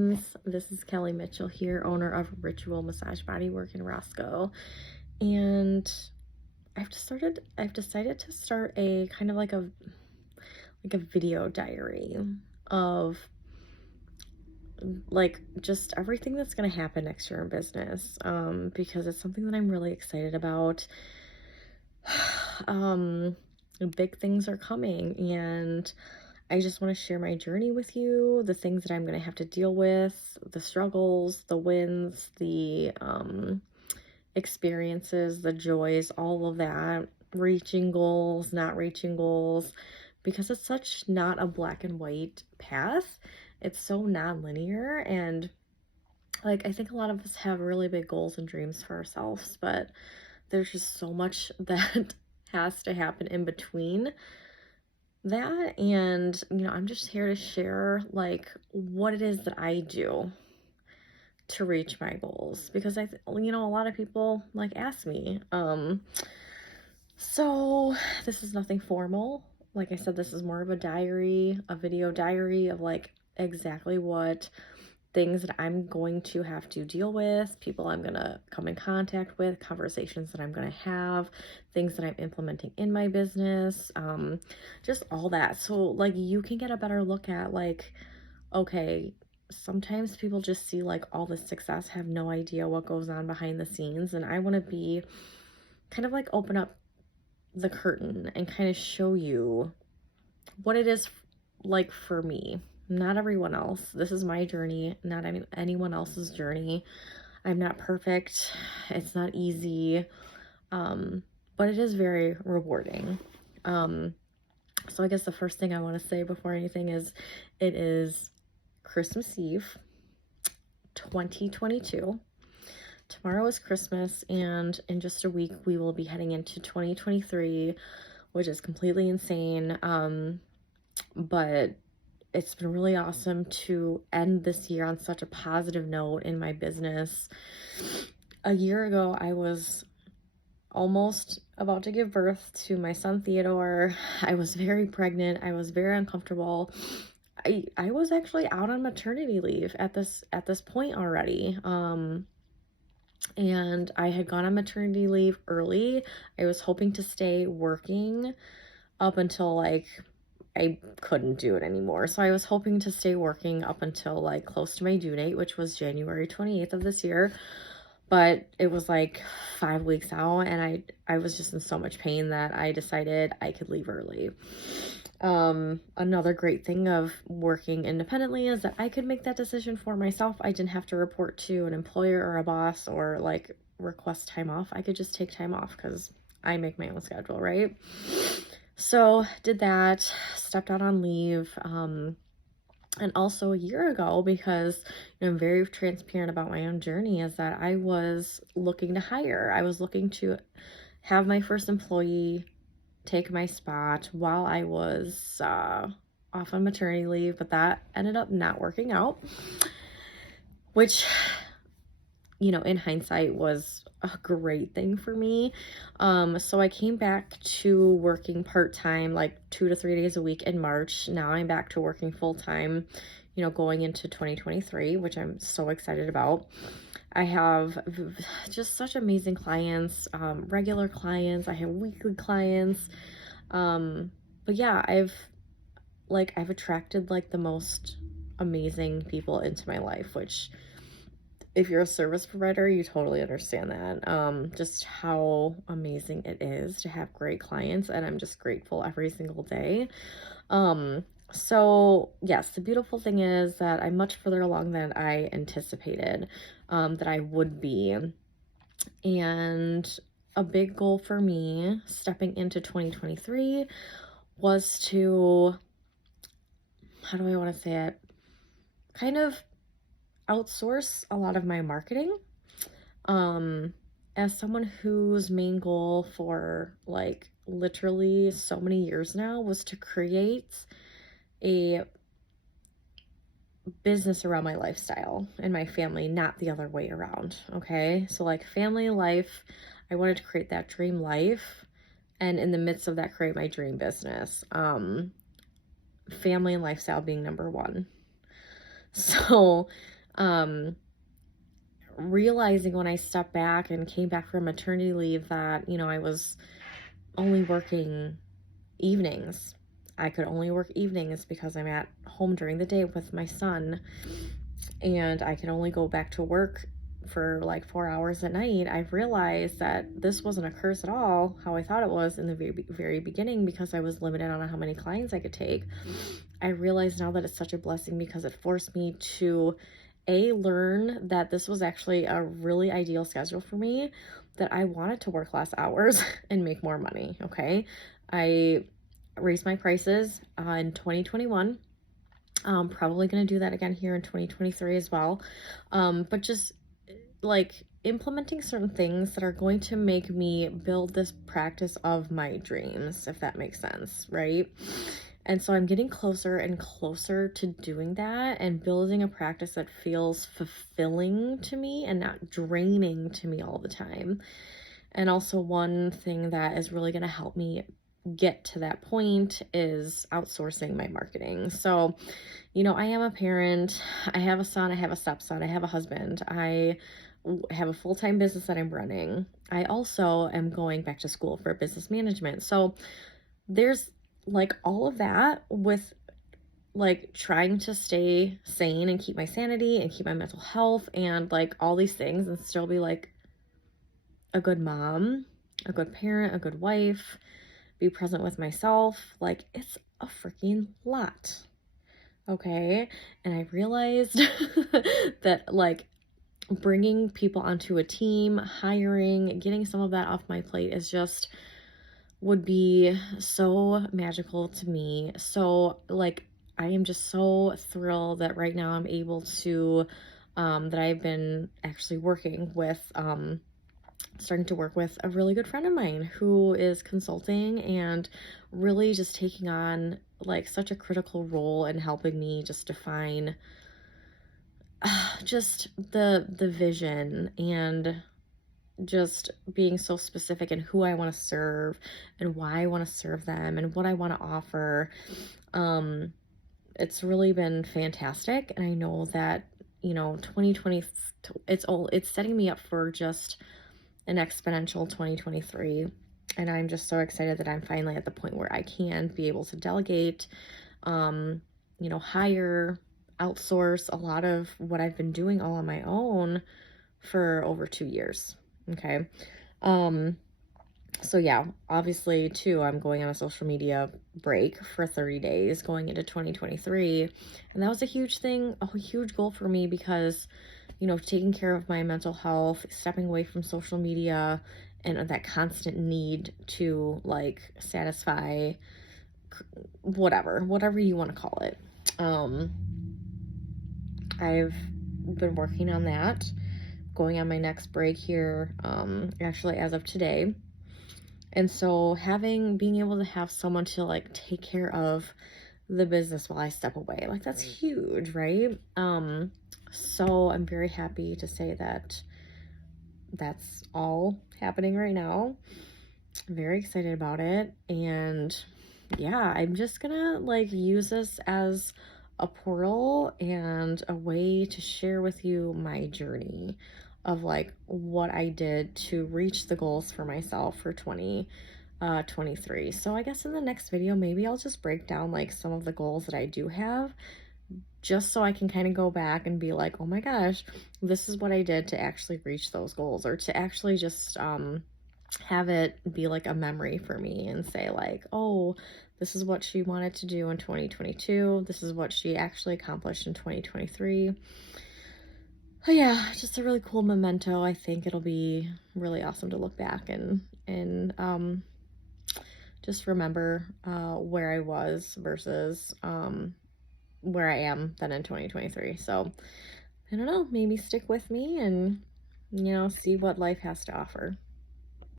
This is Kelly Mitchell here, owner of Ritual Massage Bodywork in Roscoe. And I've decided to start a kind of like a video diary of like just everything that's going to happen next year in business. Because it's something that I'm really excited about. um Big things are coming, and I just want to share my journey with you, the things that I'm going to have to deal with, the struggles, the wins, the experiences, the joys, all of that, reaching goals, not reaching goals, because it's such not a black and white path. It's so non-linear, and like I think a lot of us have really big goals and dreams for ourselves, but there's just so much that has to happen in between that. And I'm just here to share like what it is that I do to reach my goals, because a lot of people like ask me. So this is nothing formal. Like I said, this is more of a diary, a video diary of like exactly what things that I'm going to have to deal with, people I'm going to come in contact with, conversations that I'm going to have, things that I'm implementing in my business, just all that. So like you can get a better look at like, okay, sometimes people just see like all the success, have no idea what goes on behind the scenes. And I want to be kind of like open up the curtain and kind of show you what it is like for me, not everyone else. This is my journey, not anyone else's journey. I'm not perfect. It's not easy, but it is very rewarding. So I guess the first thing I want to say before anything is it is Christmas Eve 2022. Tomorrow is Christmas, and in just a week we will be heading into 2023, which is completely insane. But it's been really awesome to end this year on such a positive note in my business. A year ago, I was almost about to give birth to my son Theodore. I was very pregnant. I was very uncomfortable. I was actually out on maternity leave at this point already. And I had gone on maternity leave early. I was hoping to stay working up until like I couldn't do it anymore. So I was hoping to stay working up until like close to my due date, which was January 28th of this year. But it was like 5 weeks out, and I was just in so much pain that I decided I could leave early. Another great thing of working independently is that I could make that decision for myself. I didn't have to report to an employer or a boss or like request time off. I could just take time off because I make my own schedule, right? So did that, stepped out on leave. And also a year ago, because I'm very transparent about my own journey, is that I was looking to hire. I was looking to have my first employee take my spot while I was off on maternity leave, but that ended up not working out, which, in hindsight was a great thing for me. So I came back to working part-time, like 2 to 3 days a week in March. Now I'm back to working full-time, going into 2023, which I'm so excited about. I have just such amazing clients, regular clients. I have weekly clients. But yeah, I've attracted like the most amazing people into my life, which if you're a service provider, you totally understand that. Just how amazing it is to have great clients, and I'm just grateful every single day. So yes, the beautiful thing is that I'm much further along than I anticipated that I would be. And a big goal for me stepping into 2023 was to, how do I want to say it? Kind of outsource a lot of my marketing. As someone whose main goal for like literally so many years now was to create a business around my lifestyle and my family, not the other way around. Okay. So like family life, I wanted to create that dream life, and in the midst of that, create my dream business. Family and lifestyle being number one. So, um, realizing when I stepped back and came back from maternity leave that, I was only working evenings. I could only work evenings because I'm at home during the day with my son, and I can only go back to work for like 4 hours at night. I've realized that this wasn't a curse at all, how I thought it was in the very beginning, because I was limited on how many clients I could take. I realize now that it's such a blessing because it forced me to learn that this was actually a really ideal schedule for me, that I wanted to work less hours and make more money. Okay. I raised my prices in 2021. Probably going to do that again here in 2023 as well. But just like implementing certain things that are going to make me build this practice of my dreams, if that makes sense, right? And so I'm getting closer and closer to doing that and building a practice that feels fulfilling to me and not draining to me all the time. And also, one thing that is really going to help me get to that point is outsourcing my marketing. So, I am a parent. I have a son, I have a stepson, I have a husband. I have a full-time business that I'm running. I also am going back to school for business management. So, there's like all of that with like trying to stay sane and keep my sanity and keep my mental health and like all these things and still be like a good mom, a good parent, a good wife, be present with myself. Like, it's a freaking lot. Okay. And I realized that like bringing people onto a team, hiring, getting some of that off my plate is just would be so magical to me. So like I am just so thrilled that right now I'm able to that I've been actually working with starting to work with a really good friend of mine who is consulting and really just taking on like such a critical role in helping me just define just the vision and just being so specific in who I want to serve and why I want to serve them and what I want to offer. Um, it's really been fantastic. And I know that, 2020, it's setting me up for just an exponential 2023. And I'm just so excited that I'm finally at the point where I can be able to delegate, hire, outsource a lot of what I've been doing all on my own for over 2 years. Okay. So yeah, obviously too, I'm going on a social media break for 30 days going into 2023. And that was a huge thing, a huge goal for me because, taking care of my mental health, stepping away from social media and that constant need to like satisfy whatever you want to call it. I've been working on that, going on my next break here, actually as of today. And so being able to have someone to like take care of the business while I step away, like that's huge, right? So I'm very happy to say that that's all happening right now. I'm very excited about it. And yeah, I'm just gonna like use this as a portal and a way to share with you my journey of like what I did to reach the goals for myself for 2023. So I guess in the next video, maybe I'll just break down like some of the goals that I do have, just so I can kind of go back and be like, oh my gosh, this is what I did to actually reach those goals, or to actually just have it be like a memory for me and say like, oh, this is what she wanted to do in 2022. This is what she actually accomplished in 2023. Oh yeah, just a really cool memento. I think it'll be really awesome to look back and just remember where I was versus where I am then in 2023. So I don't know, maybe stick with me and see what life has to offer.